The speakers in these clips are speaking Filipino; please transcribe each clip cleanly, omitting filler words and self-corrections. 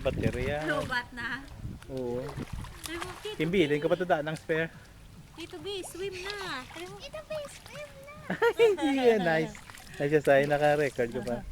baterya. Lobat na. Oo. Sabi mo, Tito B. Timbilin ka pa tada ng spare. Tito B, swim na. Sabi mo, Tito B, swim na. Yeah, nice. Nice siya sa'yo, naka-record ko pa.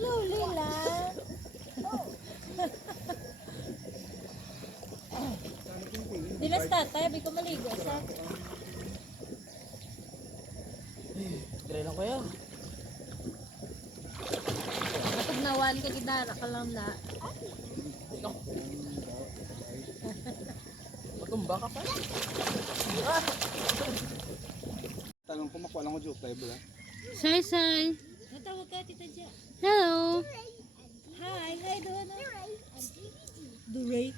Luli lang. Dinas tatay, abi ko maligo sa. Dire lang ko yan. Kapag nawan ka gidara ka lang na. Matumba ka pa. Tanong ko makuha lang ko joke live ba? Say. Natawag ka tita Ja. Hello. Hi, doon. Duray.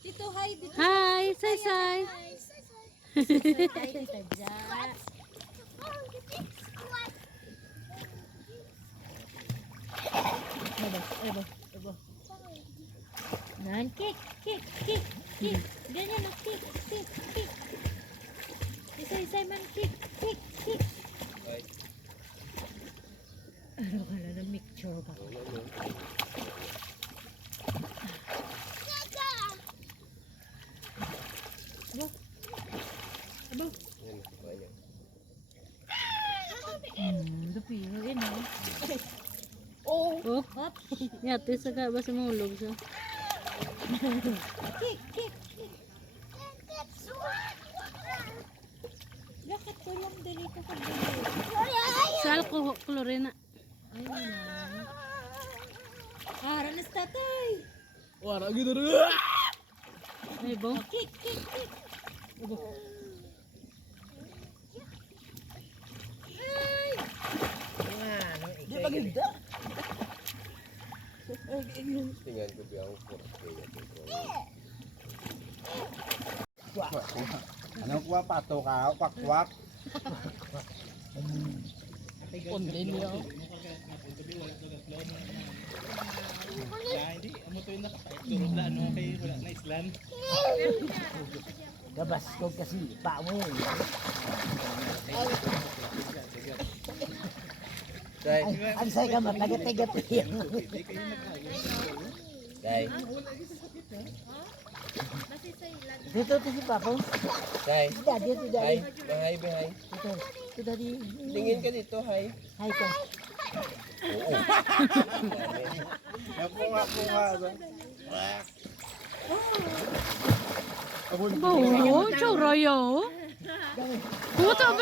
Tito, hi. Dito. Hi, say. Hi, tita Ja. Ebo. Nan, kick. Ganyan na, kick. Isay man, kick. Ano ka na ng mixture ka? Abo. Dupiro yun ah. Oh. Yate sa ka ba sa mahulog siya? Kick. Bakit ko lang dito ka dito? Sa alcohol, chlorina. Ay, na. Ara na sa tatay. Wala gitu rin. Ay, bong. Kick. Di pagigda. Tingnan ko biya ko. Anong kuha pato ka? Kwak. Kundi niya. Hindi, amo to yung nakapait. Turod na, ano kay wala na islan. Gabas ko kasi pa mo. Ang say ka matlagat-tagat yan. Day. Dito si Papo. Day. Si Daddy. Bahay. Ito si Daddy. Tingin ka dito, hi. Hi ka. Oo. Ako nga. Oh, tsura yo. Puto, bo.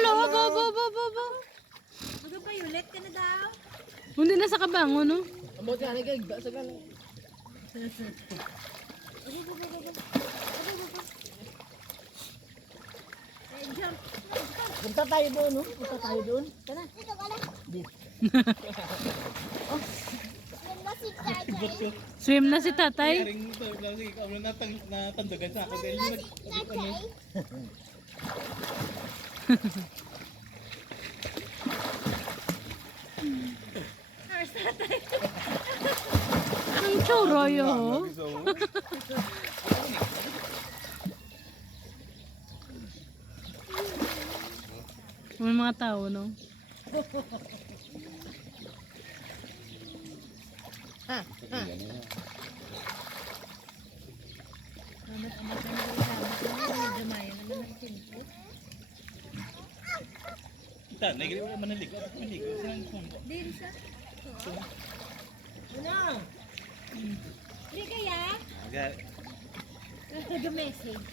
Ano ba ulit ka na daw? Hindi na sa kabango, no? Amo ka ni gagda sa gala. Jump. Punta tayo doon, no? Tara. Dito. Swim na si tatay. Karing ito, lagi ikaw na natandagan sa ako. Dahil yung ano. Tsura yun. May mga tao, no? Kita, nagiging wala manaligo. Manaligo. Saan ang kundo? Din sa. Hindi kaya? Agad. Nag-message.